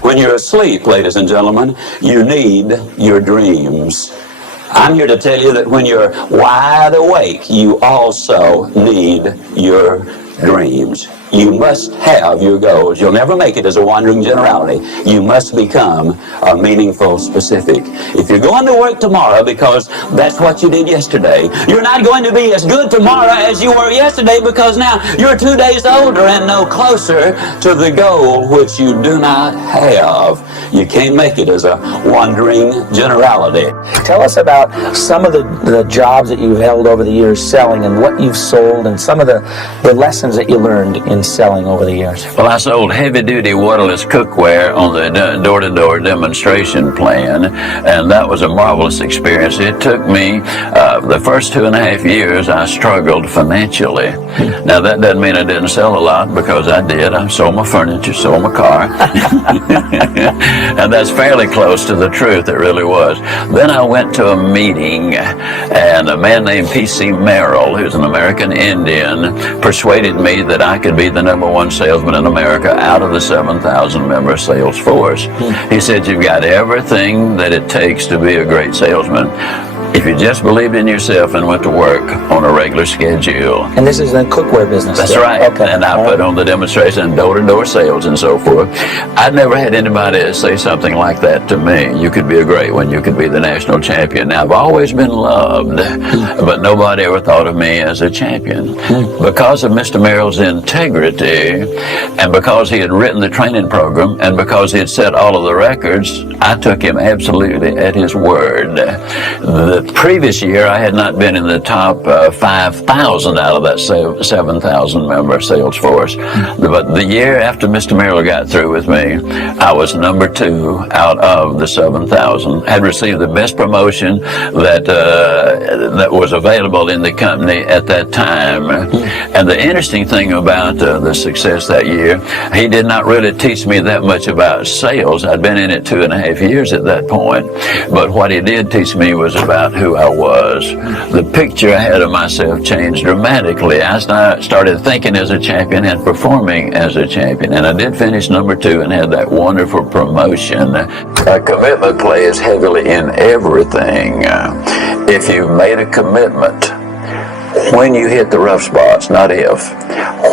When you're asleep, ladies and gentlemen, you need your dreams. I'm here to tell you that when you're wide awake, you also need your dreams. You must have your goals. You'll never make it as a wandering generality. You must become a meaningful specific. If you're going to work tomorrow because that's what you did yesterday, you're not going to be as good tomorrow as you were yesterday, because now you're 2 days older and no closer to the goal which you do not have. You can't make it as a wandering generality. Tell us about some of the jobs that you've held over the years selling, and what you've sold, and some of the lessons that you learned in selling over the years. Well, I sold heavy-duty waterless cookware on the door-to-door demonstration plan, and that was a marvelous experience. It took me, the first 2.5 years, I struggled financially. Now, that doesn't mean I didn't sell a lot, because I did. I sold my furniture, sold my car. And that's fairly close to the truth. It really was. Then I went to a meeting, and a man named P.C. Merrill, who's an American Indian, persuaded me that I could be the #1 salesman in America out of the 7,000 member sales force. He said, "You've got everything that it takes to be a great salesman if you just believed in yourself and went to work on a regular schedule." And this is the cookware business. That's right. Okay. And I put on the demonstration and door-to-door sales and so forth. I'd never had anybody say something like that to me. You could be a great one. You could be the national champion. Now, I've always been loved, but nobody ever thought of me as a champion. Because of Mr. Merrill's integrity, and because he had written the training program, and because he had set all of the records, I took him absolutely at his word. The previous year, I had not been in the top 5,000 out of that 7,000 member sales force. But the year after Mr. Merrill got through with me, I was #2 out of the 7,000. Had received the best promotion that was available in the company at that time. And the interesting thing about the success that year, he did not really teach me that much about sales. I'd been in it 2.5 years at that point. But what he did teach me was about who I was. The picture I had of myself changed dramatically. I started thinking as a champion and performing as a champion. And I did finish #2 and had that wonderful promotion. A commitment plays heavily in everything. If you've made a commitment, when you hit the rough spots, not if,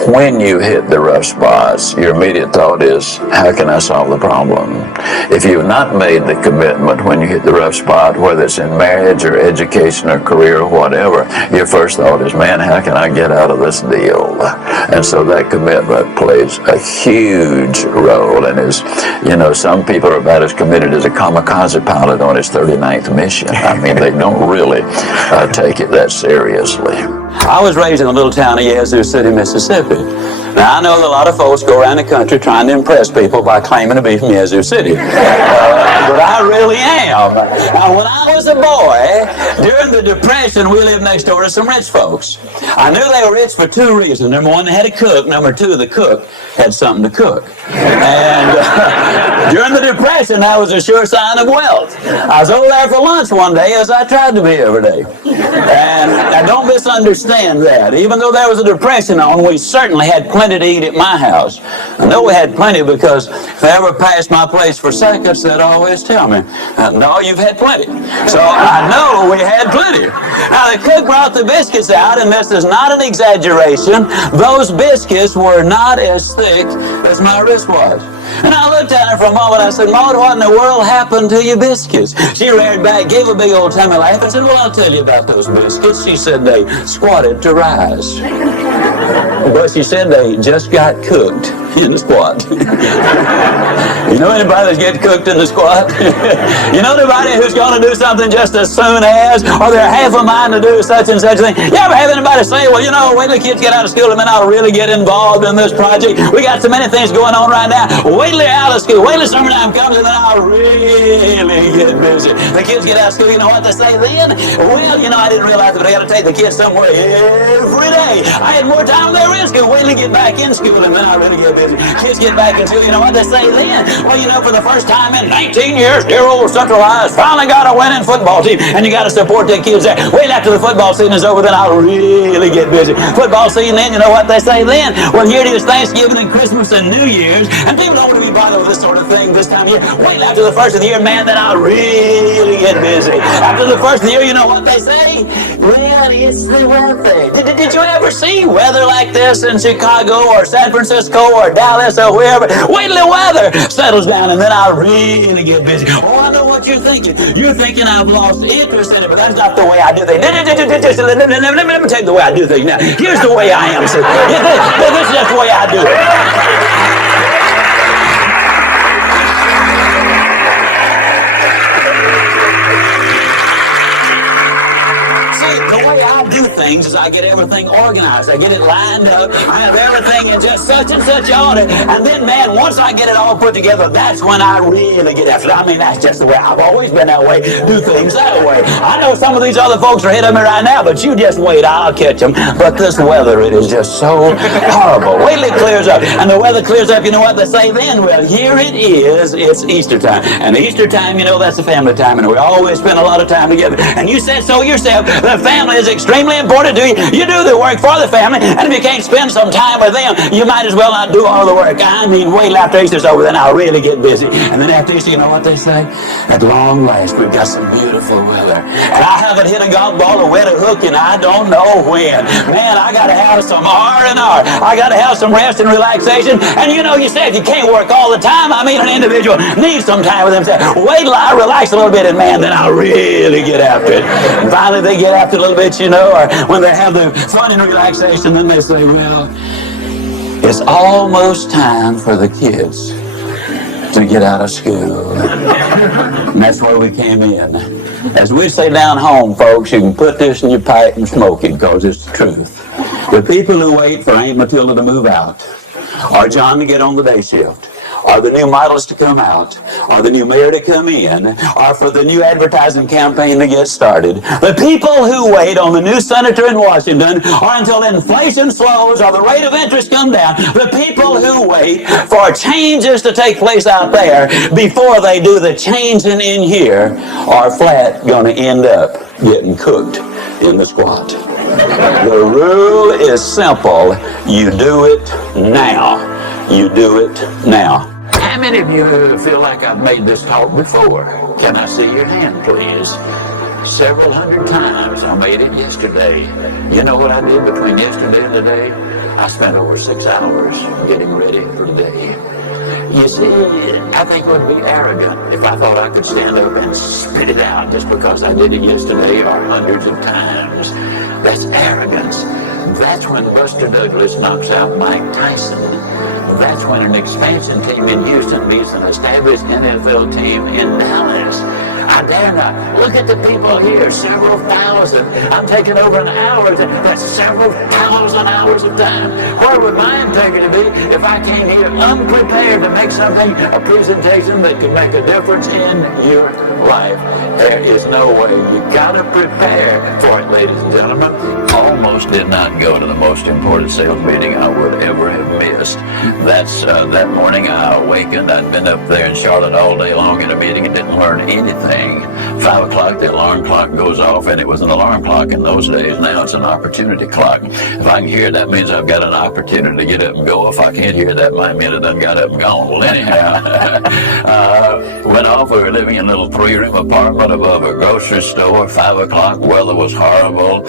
when you hit the rough spots, your immediate thought is, how can I solve the problem? If you've not made the commitment when you hit the rough spot, whether it's in marriage or education or career or whatever, your first thought is, man, how can I get out of this deal? And so that commitment plays a huge role. And as you know, some people are about as committed as a kamikaze pilot on his 39th mission. I mean, they don't really take it that seriously. I was raised in a little town of Yazoo City, Mississippi. Now, I know that a lot of folks go around the country trying to impress people by claiming to be from Yazoo City. But I really am. Now, when I was a boy, during the Depression, we lived next door to some rich folks. I knew they were rich for 2 reasons. Number 1, they had a cook. Number 2, the cook had something to cook. And during the Depression, that was a sure sign of wealth. I was over there for lunch one day, as I tried to be every day. And I don't misunderstand that. Even though there was a Depression on, we certainly had plenty to eat at my house. I know we had plenty, because if I ever passed my place for seconds, they'd always tell me, no, you've had plenty. So I know we had plenty. Now, the cook brought the biscuits out, and this is not an exaggeration. Those biscuits were not as thick as my wrist was. And I looked at her for a moment. I said, Maud, what in the world happened to your biscuits? She reared back, gave a big old tummy laugh, and said, well, I'll tell you about those biscuits. She said they squatted to rise. But she said they just got cooked in the squat. You know anybody that's getting cooked in the squat? You know anybody who's going to do something just as soon as, or they're half a mind to do such and such a thing? You ever have anybody say, well, you know, wait till the kids get out of school and then I'll really get involved in this project. We got so many things going on right now. Wait till they're out of school. Wait till summertime comes and then I'll really get busy. The kids get out of school, you know what they say then? Well, you know, I didn't realize that I got to take the kids somewhere every day. I had more time than they in school. Wait till you get back in school, and then I really get busy. Kids get back in school. You know what they say then? Well, you know, for the first time in 19 years, dear old Central High finally got a winning football team, and you got to support the kids there. Wait after the football season is over, then I'll really get busy. Football season, then you know what they say then? Well, here it is Thanksgiving and Christmas and New Year's, and people don't want to be bothered with this sort of thing this time of year. Wait after the first of the year, man, then I'll really get busy. After the first of the year, you know what they say? Well, it's the weather. Did you ever see weather like this in Chicago or San Francisco or Dallas or wherever? Wait till the weather settles down, and then I'll really get busy. Oh, I know what you're thinking. You're thinking I've lost interest in it, but that's not the way I do things. Let me tell you the way I do things now. Here's the way I am. This is just the way I do it. Things is I get everything organized. I get it lined up. I have everything in just such and such order. And then, man, once I get it all put together, that's when I really get after it. I mean, that's just the way I've always been that way. Do things that way. I know some of these other folks are hitting me right now, but you just wait. I'll catch them. But this weather, it is just so horrible. Wait till it clears up. And the weather clears up, you know what they say then? Well, here it is. It's Easter time. And Easter time, you know, that's a family time. And we always spend a lot of time together. And you said so yourself. The family is extremely important to you. You do the work for the family, and if you can't spend some time with them, you might as well not do all the work. I mean, wait till after Easter's over, then I'll really get busy. And then after Easter, you know what they say? At long last, we've got some beautiful weather. And I haven't hit a golf ball or wet a hook, and I don't know when. Man, I got to have some R&R. I got to have some rest and relaxation. And you know, you said you can't work all the time. I mean, an individual needs some time with themselves. Wait till I relax a little bit, and man, then I'll really get after it. And finally, they get after it a little bit, you know, or when they have the fun and relaxation, then they say, well, it's almost time for the kids to get out of school. And that's where we came in. As we say down home, folks, you can put this in your pipe and smoke it, because it's the truth. The people who wait for Aunt Matilda to move out, or John to get on the day shift, or the new models to come out, or the new mayor to come in, or for the new advertising campaign to get started. The people who wait on the new senator in Washington, or until inflation slows or the rate of interest comes down. The people who wait for changes to take place out there before they do the changing in here are flat going to end up getting cooked in the squat. The rule is simple. You do it now. You do it now. How many of you feel like I've made this talk before? Can I see your hand, please? Several hundred times. I made it yesterday. You know what I did between yesterday and today? I spent over 6 hours getting ready for today. You see, I think it would be arrogant if I thought I could stand up and spit it out just because I did it yesterday or hundreds of times. That's arrogance. That's when Buster Douglas knocks out Mike Tyson. That's when an expansion team in Houston beats an established NFL team in Dallas. I dare not. Look at the people here, several thousand. I'm taking over an hour. That's several thousand hours of time. Where would my integrity be if I came here unprepared to make something, a presentation that could make a difference in your life? There is no way. You gotta prepare for it, ladies and gentlemen. Almost did not go to the most important sales meeting I would ever have missed. That's that morning I awakened. I'd been up there in Charlotte all day long in a meeting and didn't learn anything. 5 o'clock, the alarm clock goes off, and it was an alarm clock in those days. Now it's an opportunity clock. If I can hear it, that means I've got an opportunity to get up and go. If I can't hear it, that might mean I done got up and gone. Well, anyhow, went off. We were living in a little 3-room apartment above a grocery store. 5 o'clock, weather was horrible.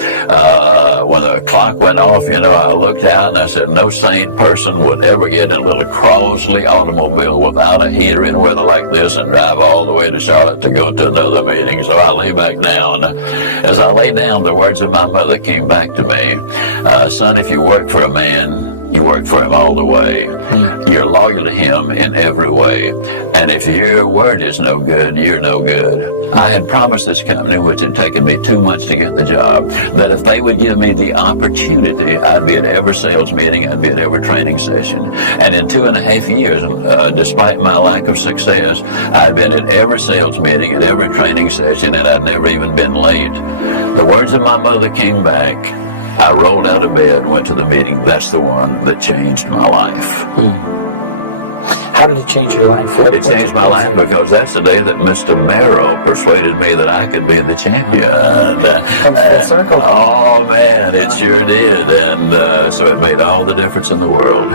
When the clock went off, you know, I looked out and I said, no sane person would ever get in a little Crosley automobile without a heater in weather like this and drive all the way to Charlotte to go to another meeting. So I lay back down. As I lay down, the words of my mother came back to me. Son, if you work for a man, you work for him all the way. You're loyal to him in every way. And if your word is no good, you're no good. I had promised this company, which had taken me 2 months to get the job, that if they would give me the opportunity, I'd be at every sales meeting, I'd be at every training session. And in 2.5 years, despite my lack of success, I'd been at every sales meeting, at every training session, and I'd never even been late. The words of my mother came back. I rolled out of bed and went to the meeting. That's the one that changed my life. How did it change your life? It changed my life because that's the day that Mr. Merrill persuaded me that I could be the champion. Comes full circle. Oh man, it sure did. And so it made all the difference in the world.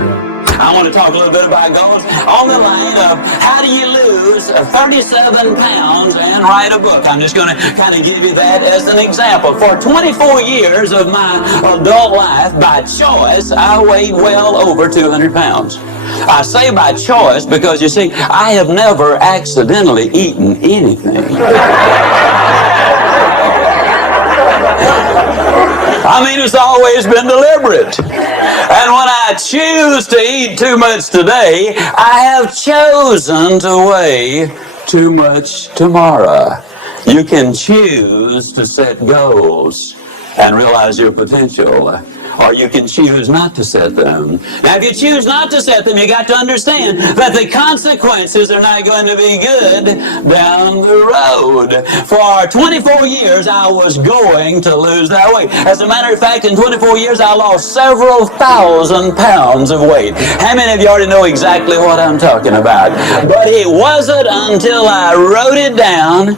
I want to talk a little bit about goals on the line of how do you lose 37 pounds and write a book. I'm just going to kind of give you that as an example. For 24 years of my adult life, by choice, I weighed well over 200 pounds. I say by choice because, you see, I have never accidentally eaten anything. I mean, it's always been deliberate. And when I choose to eat too much today, I have chosen to weigh too much tomorrow. You can choose to set goals and realize your potential, or you can choose not to set them. Now, if you choose not to set them, you got to understand that the consequences are not going to be good down the road. For 24 years, I was going to lose that weight. As a matter of fact, in 24 years, I lost several thousand pounds of weight. How many of you already know exactly what I'm talking about? But it wasn't until I wrote it down,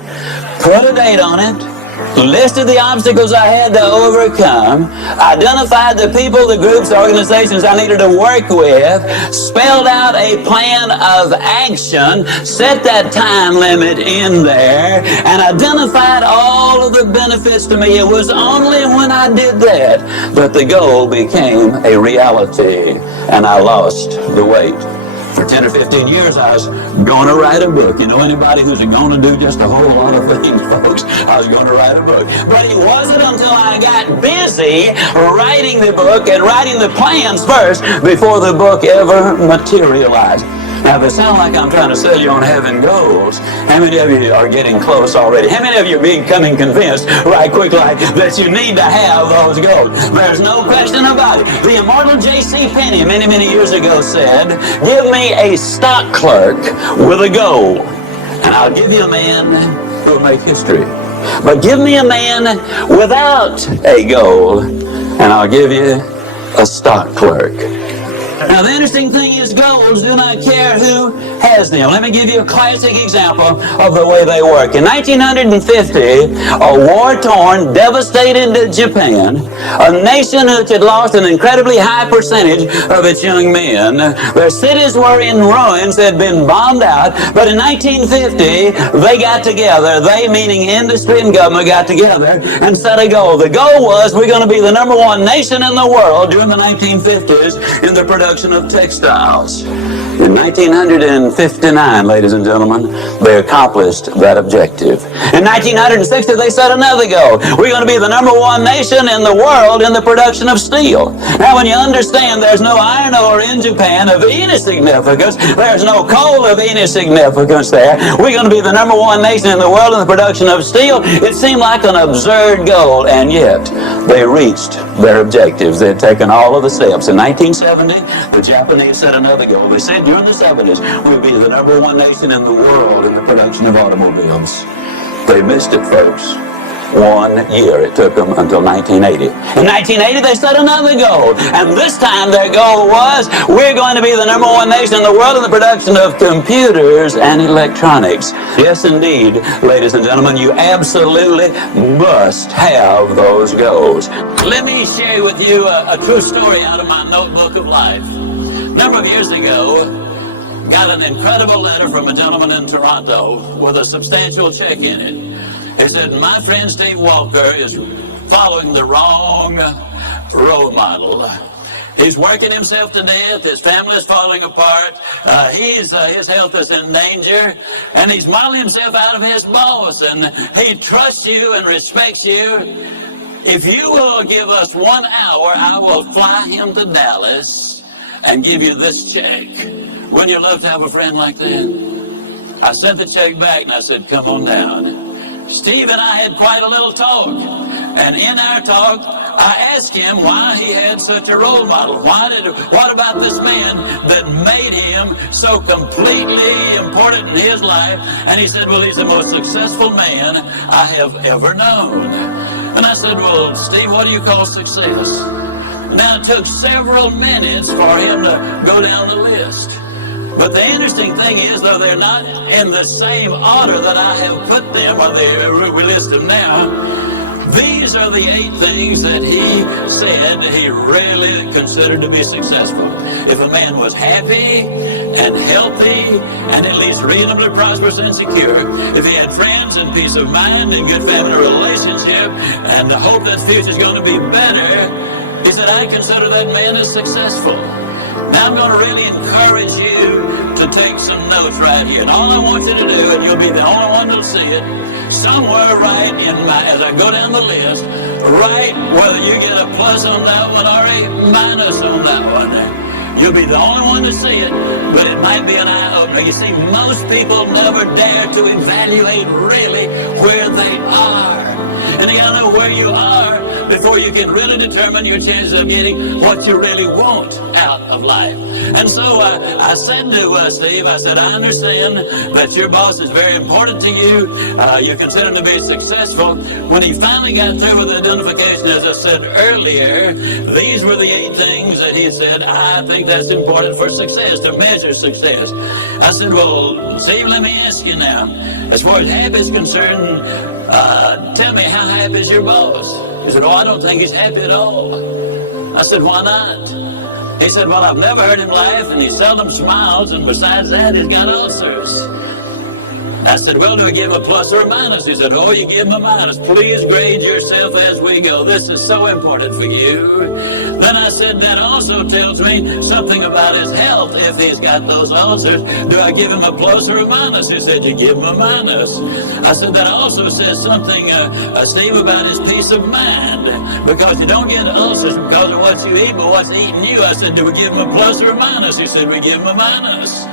put a date on it, listed the obstacles I had to overcome, identified the people, the groups, the organizations I needed to work with, spelled out a plan of action, set that time limit in there, and identified all of the benefits to me. It was only when I did that that the goal became a reality, and I lost the weight. For 10 or 15 years, I was going to write a book. You know anybody who's going to do just a whole lot of things, folks? I was going to write a book. But it wasn't until I got busy writing the book and writing the plans first before the book ever materialized. Now, if it sounds like I'm trying to sell you on having goals, how many of you are getting close already? How many of you are becoming convinced right quick like that you need to have those goals? There's no question about it. The immortal J.C. Penney many, many years ago said, give me a stock clerk with a goal, and I'll give you a man who'll make history. But give me a man without a goal, and I'll give you a stock clerk. Now, the interesting thing is goals do not care who has them. Let me give you a classic example of the way they work. In 1950, a war-torn, devastated Japan, a nation which had lost an incredibly high percentage of its young men, their cities were in ruins, had been bombed out, but in 1950, they got together, they meaning industry and government got together and set a goal. The goal was we're going to be the number one nation in the world during the 1950s in the production of textiles. In 1959, ladies and gentlemen, they accomplished that objective. In 1960, they set another goal. We're going to be the number one nation in the world in the production of steel. Now, when you understand there's no iron ore in Japan of any significance, there's no coal of any significance there, we're going to be the number one nation in the world in the production of steel, it seemed like an absurd goal, and yet they reached their objectives. They had taken all of the steps. In 1970, the Japanese set another goal. They said during the 70s, we'll be the number one nation in the world in the production of automobiles. They missed it, folks. 1 year it took them until 1980. In 1980, they set another goal. And this time their goal was, we're going to be the number one nation in the world in the production of computers and electronics. Yes, indeed, ladies and gentlemen, you absolutely must have those goals. Let me share with you a true story out of my notebook of life. A number of years ago, got an incredible letter from a gentleman in Toronto with a substantial check in it. He said, my friend Steve Walker is following the wrong role model. He's working himself to death. His family is falling apart. His health is in danger. And he's modeling himself out of his boss. And he trusts you and respects you. If you will give us 1 hour, I will fly him to Dallas and give you this check. Wouldn't you love to have a friend like that? I sent the check back and I said, come on down. Steve and I had quite a little talk. And in our talk, I asked him why he had such a role model. What about this man that made him so completely important in his life? And he said, well, he's the most successful man I have ever known. And I said, said, well, Steve, what do you call success? Now, it took several minutes for him to go down the list. But the interesting thing is, though they're not in the same order that I have put them, or we list them now, these are the 8 things that he said he really considered to be successful. If a man was happy and healthy and at least reasonably prosperous and secure, if he had friends and peace of mind and good family relationship and the hope that the future's going to be better, he said, I consider that man as successful. Now I'm going to really encourage you to take some notes right here. And all I want you to do, and you'll be the only one that'll see it, somewhere right in as I go down the list, write whether you get a plus on that one or a minus on that one. You'll be the only one to see it, but it might be an eye-opener. You see, most people never dare to evaluate really where they are. And you gotta know where you are before you can really determine your chances of getting what you really want out of life. And so I said to Steve, I said, I understand that your boss is very important to you. You consider him to be successful. When he finally got through with the identification, as I said earlier, these were the 8 things that he said, I think that's important for success, to measure success. I said, well, Steve, let me ask you now, as far as happy is concerned, tell me, how happy is your boss? He said, oh, I don't think he's happy at all. I said, why not? He said, well, I've never heard him laugh, and he seldom smiles, and besides that, he's got ulcers. I said, well, do we give him a plus or a minus? He said, oh, you give him a minus. Please grade yourself as we go. This is so important for you. Then I said, that also tells me something about his health. If he's got those ulcers, do I give him a plus or a minus? He said, you give him a minus. I said, that also says something, Steve, about his peace of mind. Because you don't get ulcers because of what you eat, but what's eating you. I said, do we give him a plus or a minus? He said, we give him a minus.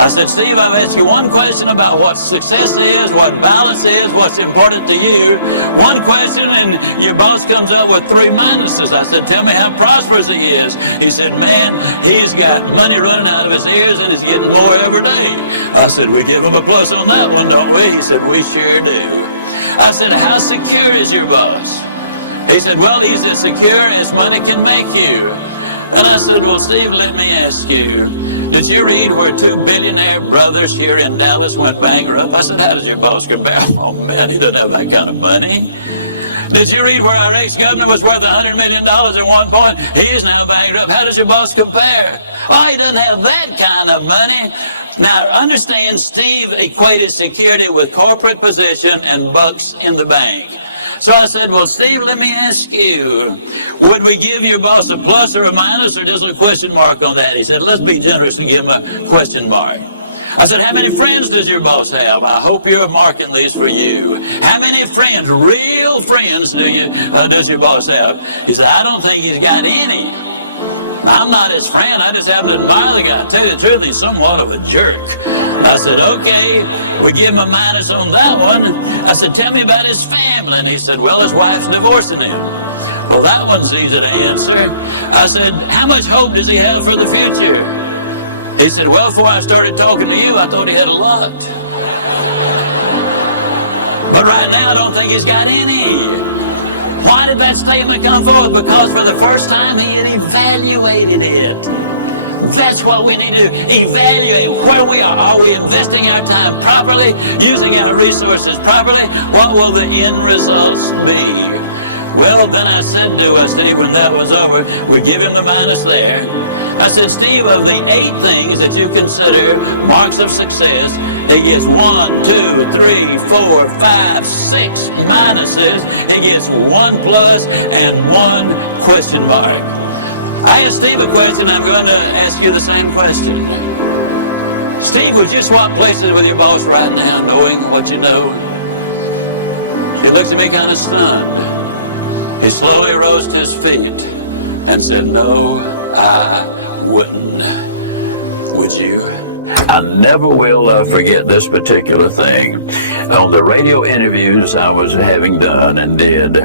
I said, Steve, I've asked you one question about what success is, what balance is, what's important to you. One question, and your boss comes up with 3 minuses. I said, tell me how prosperous he is. He said, man, he's got money running out of his ears and he's getting more every day. I said, we give him a plus on that one, don't we? He said, we sure do. I said, how secure is your boss? He said, well, he's as secure as money can make you. And I said, well, Steve, let me ask you, did you read where 2 billionaire brothers here in Dallas went bankrupt? I said, how does your boss compare? Oh, man, he doesn't have that kind of money. Did you read where our ex-governor was worth $100 million at one point? He is now bankrupt. How does your boss compare? Oh, he doesn't have that kind of money. Now, understand, Steve equated security with corporate position and bucks in the bank. So I said, well, Steve, let me ask you, would we give your boss a plus or a minus or just a question mark on that? He said, let's be generous and give him a question mark. I said, how many friends does your boss have? I hope you're marking these for you. How many friends, real friends, does your boss have? He said, I don't think he's got any. I'm not his friend. I just happen to admire the guy. To tell you the truth, he's somewhat of a jerk. I said, okay, we give him a minus on that one. I said, tell me about his family. And he said, well, his wife's divorcing him. Well, that one's easy to answer. I said, how much hope does he have for the future? He said, well, before I started talking to you, I thought he had a lot. But right now, I don't think he's got any. Why did that statement come forth? Because for the first time he had evaluated it. That's what we need to evaluate, where we are. Are we investing our time properly, using our resources properly? What will the end results be? Well, then I said to Steve, when that was over, we give him the minus there. I said, Steve, of the 8 things that you consider marks of success, he gets 1, 2, 3, 4, 5, 6 minuses. He gets 1 plus and 1 question mark. I asked Steve a question. I'm going to ask you the same question. Steve, would you swap places with your boss right now, knowing what you know? He looks at me kind of stunned. He slowly rose to his feet and said, no, I wouldn't. Would you? I never will forget this particular thing. on the radio interviews I was having done and did,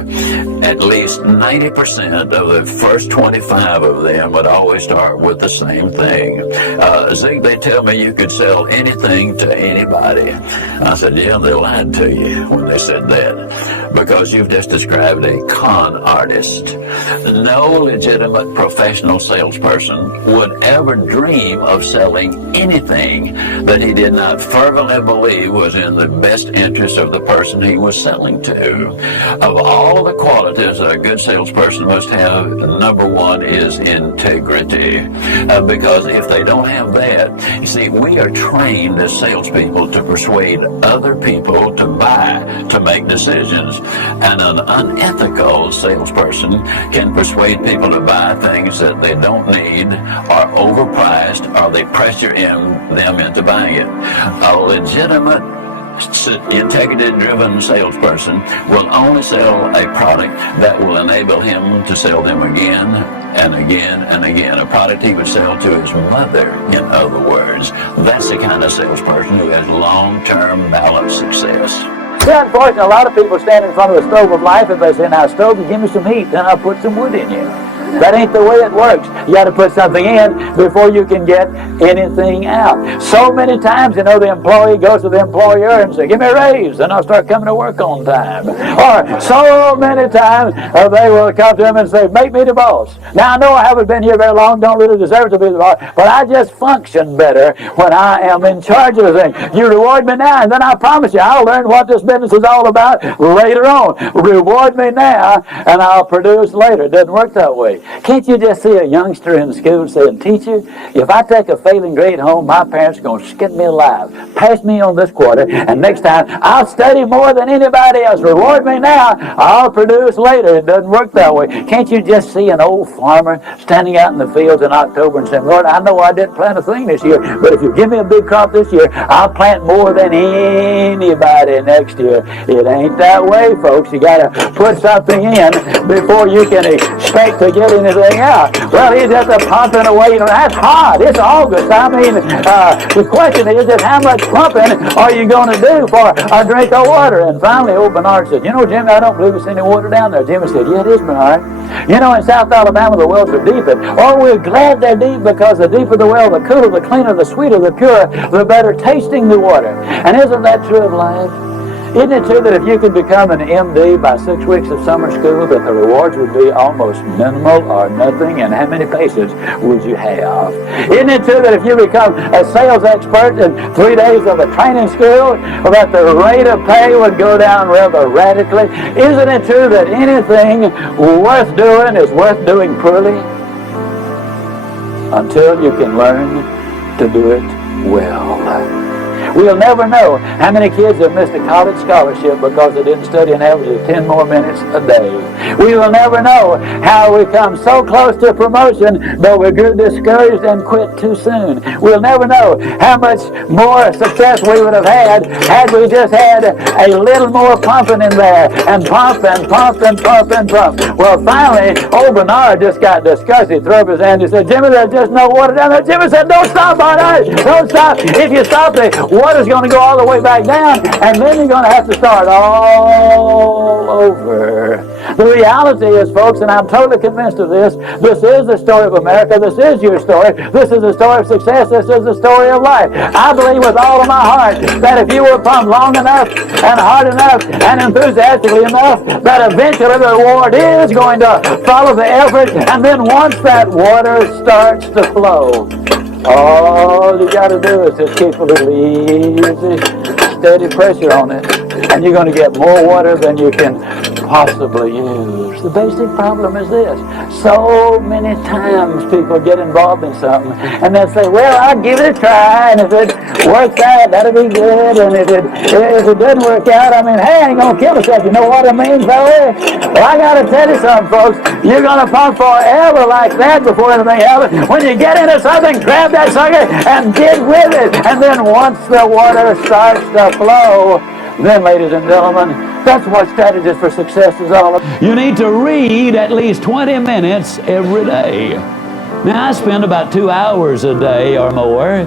at least 90% of the first 25 of them would always start with the same thing. Zig, they tell me you could sell anything to anybody. I said, yeah, they lied to you when they said that, because you've just described a con artist. No legitimate professional salesperson would ever dream of selling anything that he did not fervently believe was in the best interest of the person he was selling to. Of all the qualities that a good salesperson must have, number one is integrity. Because if they don't have that, you see, we are trained as salespeople to persuade other people to buy, to make decisions. And an unethical salesperson can persuade people to buy things that they don't need, are overpriced, or they pressure them into buying it. A legitimate, integrity-driven salesperson will only sell a product that will enable him to sell them again and again and again. A product he would sell to his mother, in other words. That's the kind of salesperson who has long-term balanced success. Yeah, unfortunately, a lot of people stand in front of the stove of life and they say, now, stove, you give me some heat, then I'll put some wood in you. That ain't the way it works. You got to put something in before you can get anything out. So many times, the employee goes to the employer and says, give me a raise, then I'll start coming to work on time. Or so many times, they will come to him and say, make me the boss. Now, I know I haven't been here very long, don't really deserve to be the boss, but I just function better when I am in charge of the thing. You reward me now, and then I promise you, I'll learn what this business is all about later on. Reward me now, and I'll produce later. It doesn't work that way. Can't you just see a youngster in school saying, teacher, if I take a failing grade home, my parents are going to skin me alive. Pass me on this quarter, and next time I'll study more than anybody else. Reward me now, I'll produce later. It doesn't work that way. Can't you just see an old farmer standing out in the fields in October and saying, Lord, I know I didn't plant a thing this year, but if you give me a big crop this year, I'll plant more than anybody next year. It ain't that way, folks. You got to put something in before you can expect to get anything out. Well, he's just pumping away. That's hot. It's August. I mean, the question is just how much pumping are you going to do for a drink of water? And finally, old Bernard said, Jimmy, I don't believe there's any water down there. Jimmy said, yeah, it is, Bernard. In South Alabama, the wells are deep. We're glad they're deep, because the deeper the well, the cooler, the cleaner, the sweeter, the purer, the better tasting the water. And isn't that true of life? Isn't it true that if you could become an MD by 6 weeks of summer school, that the rewards would be almost minimal or nothing? And how many patients would you have? Isn't it true that if you become a sales expert in 3 days of a training school, that the rate of pay would go down rather radically? Isn't it true that anything worth doing is worth doing poorly? Until you can learn to do it well. We'll never know how many kids have missed a college scholarship because they didn't study an average of 10 more minutes a day. We will never know how we come so close to promotion, but we grew discouraged and quit too soon. We'll never know how much more success we would have had we just had a little more pumping in there, and pump and pump and pump and pump. Well, finally, old Bernard just got disgusted. He threw up his hand. He said, Jimmy, there's just no water down there. Jimmy said, don't stop, Bernard. Don't stop. If you stop, the water's going to go all the way back down, and then you're going to have to start all over. The reality is, folks, and I'm totally convinced of this is the story of America. This is your story. This is the story of success. This is the story of life. I believe with all of my heart that if you will pump long enough and hard enough and enthusiastically enough, that eventually the reward is going to follow the effort, and then once that water starts to flow, all you got to do is just keep a little easy, steady pressure on it, and you're going to get more water than you can possibly use. The basic problem is this. So many times people get involved in something, and they'll say, well, I'll give it a try, and if it works out, that'll be good, and if it doesn't work out, hey, I ain't going to kill myself. You know what I mean, fella? Well, I got to tell you something, folks. You're going to pump forever like that before anything happens. When you get into something, grab that sucker and get with it. And then once the water starts to flow, then, ladies and gentlemen, that's what Strategies for Success is all about. You need to read at least 20 minutes every day. Now, I spend about 2 hours a day or more,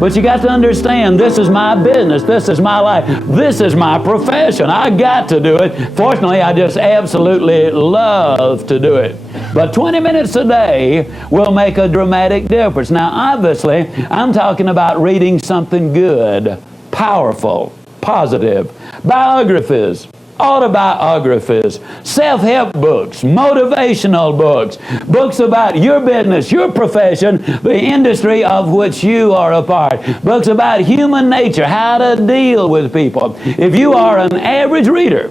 But you got to understand, this is my business, this is my life, this is my profession. I got to do it. Fortunately, I just absolutely love to do it. But 20 minutes a day will make a dramatic difference. Now, obviously, I'm talking about reading something good, powerful, positive, biographies, autobiographies, self-help books, motivational books, books about your business, your profession, the industry of which you are a part, books about human nature, how to deal with people. If you are an average reader,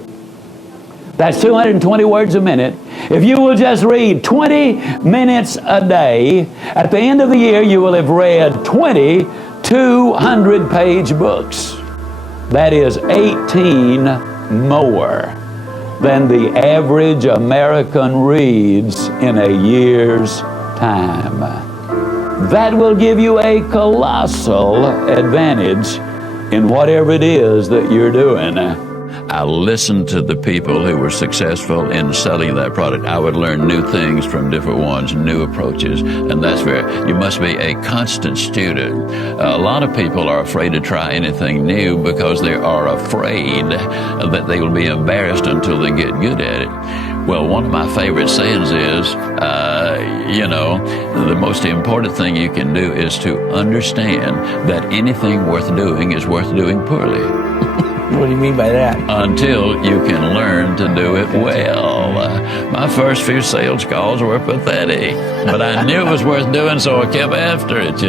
that's 220 words a minute. If you will just read 20 minutes a day, at the end of the year you will have read 20 200-page books. That is 18 more than the average American reads in a year's time. That will give you a colossal advantage in whatever it is that you're doing. I listened to the people who were successful in selling that product. I would learn new things from different ones, new approaches, and that's you must be a constant student. A lot of people are afraid to try anything new because they are afraid that they will be embarrassed until they get good at it. Well, one of my favorite sayings is, the most important thing you can do is to understand that anything worth doing is worth doing poorly. What do you mean by that? Until you can learn to do it well. My first few sales calls were pathetic, but I knew it was worth doing, so I kept after it,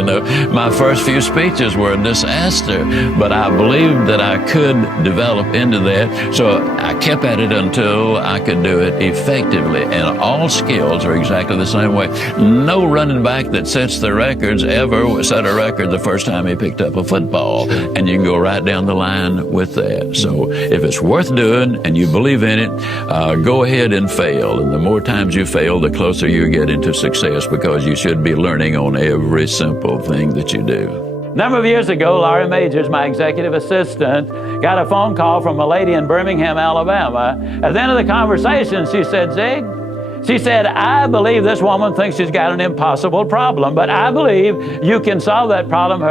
My first few speeches were a disaster, but I believed that I could develop into that, so I kept at it until I could do it effectively, and all skills are exactly the same way. No running back that sets the records ever set a record the first time he picked up a football, and you can go right down the line with that. So if it's worth doing and you believe in it, go ahead and fail. And the more times you fail, the closer you get into success, because you should be learning on every simple thing that you do. A number of years ago, Laurie Majors, my executive assistant, got a phone call from a lady in Birmingham, Alabama. At the end of the conversation, she said, Zig, she said, I believe this woman thinks she's got an impossible problem, but I believe you can solve that problem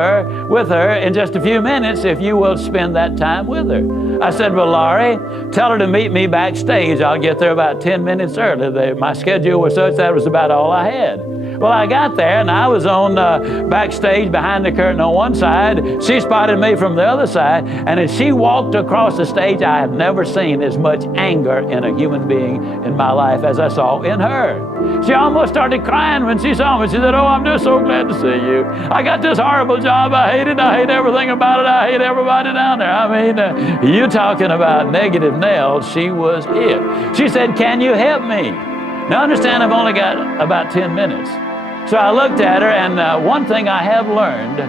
with her in just a few minutes if you will spend that time with her. I said, well, Laurie, tell her to meet me backstage. I'll get there about 10 minutes early. My schedule was such that was about all I had. Well, I got there, and I was on backstage behind the curtain on one side. She spotted me from the other side, and as she walked across the stage, I have never seen as much anger in a human being in my life as I saw in her. She almost started crying when she saw me. She said, oh, I'm just so glad to see you. I got this horrible job. I hate it. I hate everything about it. I hate everybody down there. I mean, you talking about negative nails. She was it. She said, can you help me? Now, understand, I've only got about 10 minutes. So I looked at her, and one thing I have learned,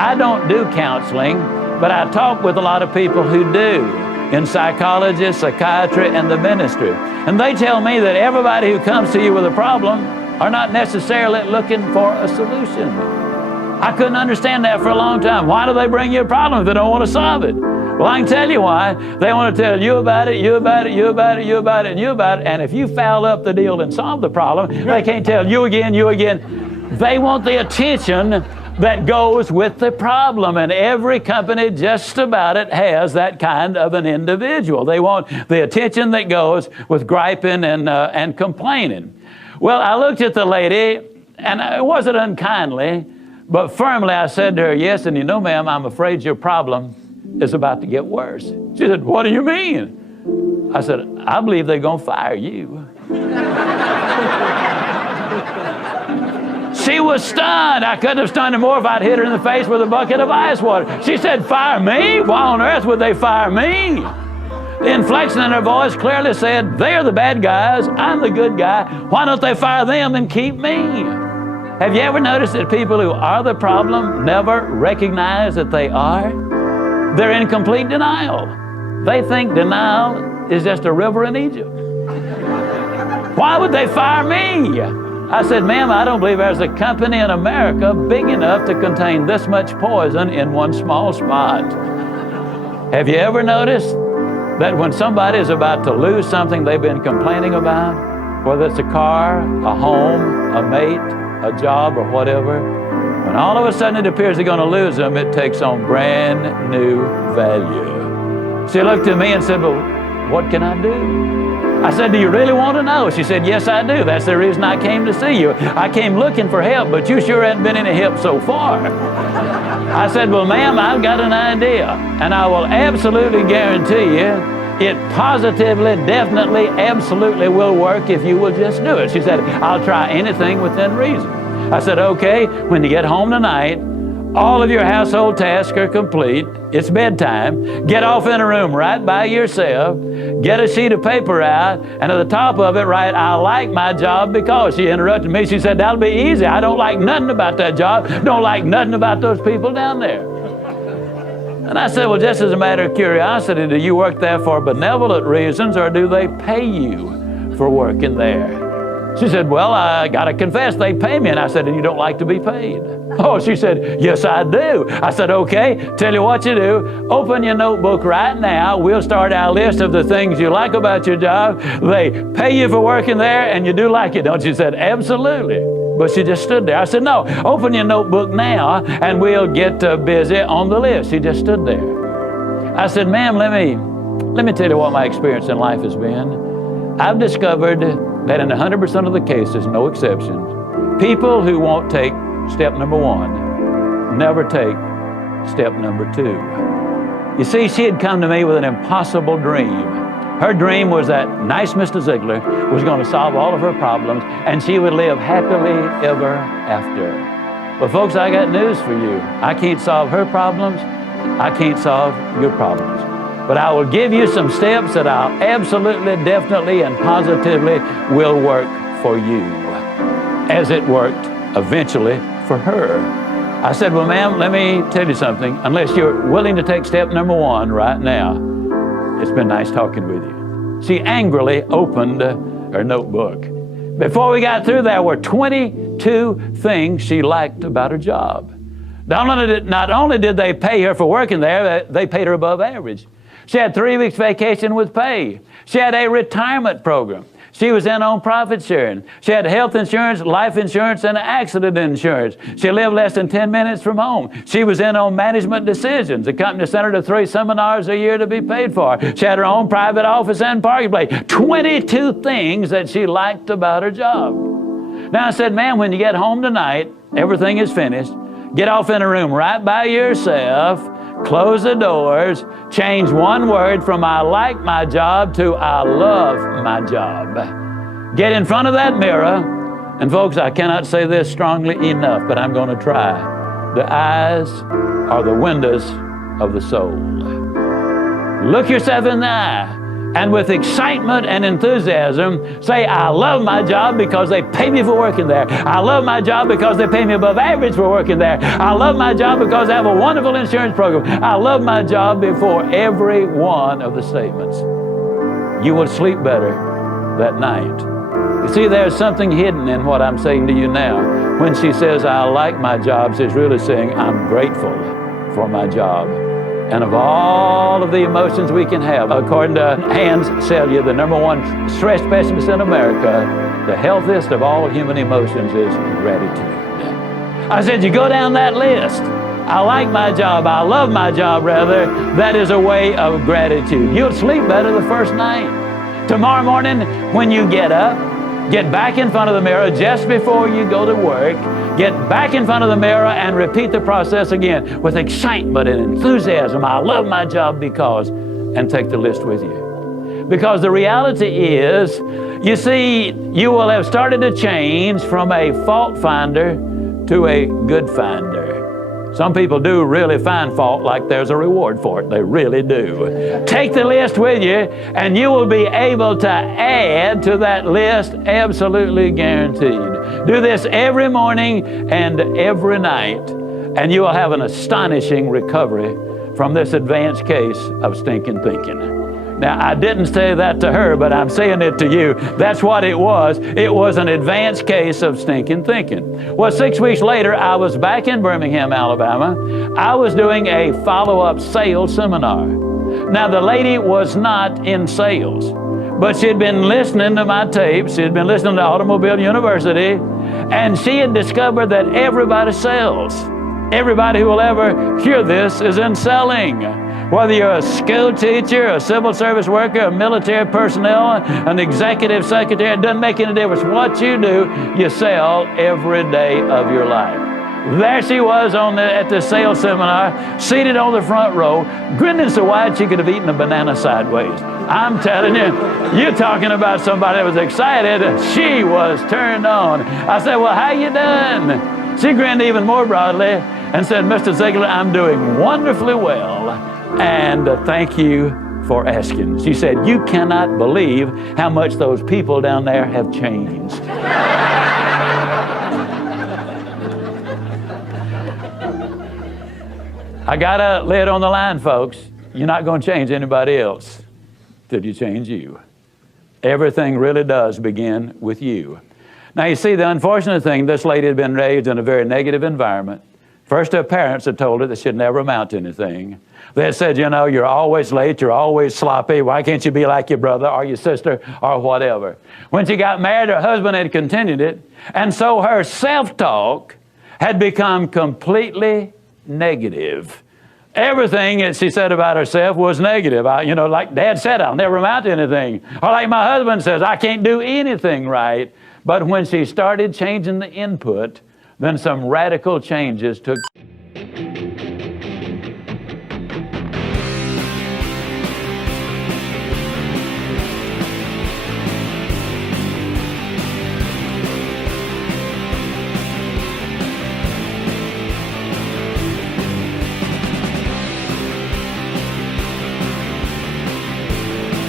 I don't do counseling, but I talk with a lot of people who do, in psychology, psychiatry, and the ministry. And they tell me that everybody who comes to you with a problem are not necessarily looking for a solution. I couldn't understand that for a long time. Why do they bring you a problem if they don't want to solve it? Well, I can tell you why. They want to tell you about it, you about it, you about it, you about it, and you about it. And if you foul up the deal and solve the problem, they can't tell you again, you again. They want the attention that goes with the problem. And every company just about it has that kind of an individual. They want the attention that goes with griping and complaining. Well, I looked at the lady, and it wasn't unkindly, but firmly I said to her, yes, and ma'am, I'm afraid your problem is about to get worse. She said, what do you mean? I said, I believe they're going to fire you. She was stunned. I couldn't have stunned her more if I'd hit her in the face with a bucket of ice water. She said, fire me? Why on earth would they fire me? The inflection in her voice clearly said, they're the bad guys, I'm the good guy. Why don't they fire them and keep me? Have you ever noticed that people who are the problem never recognize that they are? They're in complete denial. They think denial is just a river in Egypt. Why would they fire me? I said, ma'am, I don't believe there's a company in America big enough to contain this much poison in one small spot. Have you ever noticed that when somebody is about to lose something they've been complaining about, whether it's a car, a home, a mate, a job, or whatever, When all of a sudden it appears they're going to lose them, it takes on brand new value. She looked at me and said, well, what can I do? I said, do you really want to know? She said, yes, I do. That's the reason I came to see you. I came looking for help, but you sure haven't been any help so far. I said, well, ma'am, I've got an idea, and I will absolutely guarantee you it positively, definitely, absolutely will work if you will just do it. She said, I'll try anything within reason. I said, okay, when you get home tonight, all of your household tasks are complete. It's bedtime. Get off in a room right by yourself. Get a sheet of paper out, and at the top of it write, I like my job because. She interrupted me. She said, that'll be easy. I don't like nothing about that job. Don't like nothing about those people down there. And I said, well, just as a matter of curiosity, do you work there for benevolent reasons, or do they pay you for working there? She said, well, I got to confess, they pay me. And I said, and you don't like to be paid? Oh, she said, yes, I do. I said, okay, tell you what you do. Open your notebook right now. We'll start our list of the things you like about your job. They pay you for working there, and you do like it, don't you? She said, absolutely. But she just stood there. I said, no, open your notebook now, and we'll get busy on the list. She just stood there. I said, ma'am, let me tell you what my experience in life has been. I've discovered that in 100% of the cases, no exceptions, people who won't take step number one never take step number two. You see, she had come to me with an impossible dream. Her dream was that nice Mr. Ziglar was going to solve all of her problems, and she would live happily ever after. Well, folks, I got news for you. I can't solve her problems. I can't solve your problems. But I will give you some steps that I'll absolutely, definitely, and positively will work for you, as it worked eventually for her. I said, well, ma'am, let me tell you something. Unless you're willing to take step number one right now, it's been nice talking with you. She angrily opened her notebook. Before we got through, there were 22 things she liked about her job. Not only did they pay her for working there, they paid her above average. She had 3 weeks vacation with pay. She had a retirement program. She was in on profit sharing. She had health insurance, life insurance, and accident insurance. She lived less than 10 minutes from home. She was in on management decisions. The company sent her to 3 seminars a year to be paid for. She had her own private office and parking place. 22 things that she liked about her job. Now I said, ma'am, when you get home tonight, everything is finished. Get off in a room right by yourself. Close the doors, change one word from I like my job to I love my job. Get in front of that mirror, and folks, I cannot say this strongly enough, but I'm going to try. The eyes are the windows of the soul. Look yourself in the eye, and with excitement and enthusiasm, say, I love my job because they pay me for working there. I love my job because they pay me above average for working there. I love my job because I have a wonderful insurance program. I love my job before every one of the statements. You will sleep better that night. You see, there's something hidden in what I'm saying to you now. When she says, I like my job, she's really saying, I'm grateful for my job. And of all of the emotions we can have, according to Hans Selye, the #1 stress specialist in America, the healthiest of all human emotions is gratitude. I said, you go down that list. I like my job. I love my job, rather. That is a way of gratitude. You'll sleep better the first night. Tomorrow morning, when you get up, get back in front of the mirror just before you go to work. Get back in front of the mirror and repeat the process again with excitement and enthusiasm. I love my job because, and take the list with you. Because the reality is, you see, you will have started to change from a fault finder to a good finder. Some people do really find fault like there's a reward for it. They really do. Take the list with you, and you will be able to add to that list, absolutely guaranteed. Do this every morning and every night, and you will have an astonishing recovery from this advanced case of stinking thinking. Now, I didn't say that to her, but I'm saying it to you. That's what it was. It was an advanced case of stinking thinking. Well, 6 weeks later, I was back in Birmingham, Alabama. I was doing a follow-up sales seminar. Now, the lady was not in sales, but she'd been listening to my tapes. She'd been listening to Automobile University, And she had discovered that everybody sells. Everybody who will ever hear this is in selling. Whether you're a school teacher, a civil service worker, a military personnel, an executive secretary, it doesn't make any difference what you do, you sell every day of your life. There she was at the sales seminar, seated on the front row, grinning so wide she could have eaten a banana sideways. I'm telling you, you're talking about somebody that was excited. She was turned on. I said, well, how you done? She grinned even more broadly and said, Mr. Ziglar, I'm doing wonderfully well, and thank you for asking. She said, you cannot believe how much those people down there have changed. I got to lay it on the line, folks. You're not going to change anybody else till you change you. Everything really does begin with you. Now, you see, the unfortunate thing, this lady had been raised in a very negative environment. First, her parents had told her that she'd never amount to anything. They had said, you know, you're always late, you're always sloppy, why can't you be like your brother or your sister or whatever? When she got married, her husband had continued it, and so her self-talk had become completely negative. Everything that she said about herself was negative. Like Dad said, I'll never amount to anything. Or like my husband says, I can't do anything right. But when she started changing the input, then some radical changes took